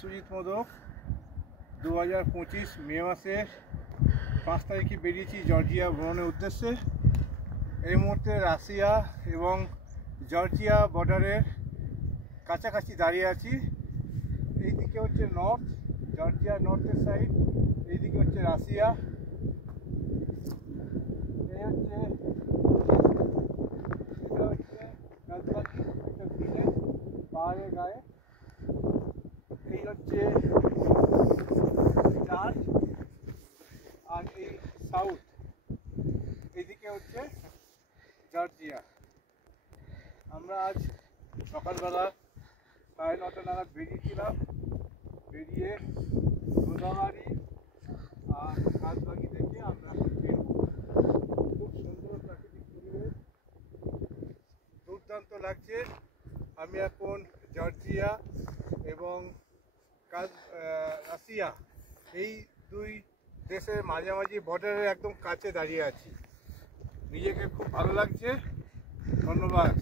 সুজিত মোদক 2025 মে মাসের 5 তারিখে বেরিয়েছি জর্জিয়া ভ্রমণের উদ্দেশ্যে। এই মুহূর্তে রাশিয়া এবং জর্জিয়া বর্ডারের কাছাকাছি দাঁড়িয়ে আছি। এইদিকে হচ্ছে নর্থ, জর্জিয়া নর্থের সাইড, এইদিকে হচ্ছে রাশিয়া। এই হচ্ছে পাহাড়ের গায়ে। এই হচ্ছে চার্চ, আর এই সাউথ, এইদিকে হচ্ছে জর্জিয়া। আমরা আজ সকালবেলা 9:30 নাগাদ বেরিয়েছিলাম। বেরিয়ে গোদাগাড়ি আর কাজবাগি দেখে আমরা ফিরব। খুব সুন্দর প্রাকৃতিক পরিবেশ, দুর্দান্ত লাগছে। আমি এখন জর্জিয়া এবং রাশিয়া এই দুই দেশের মাঝামাঝি বর্ডারের একদম কাছে দাঁড়িয়ে আছি। নিজেকে খুব ভালো লাগছে। ধন্যবাদ।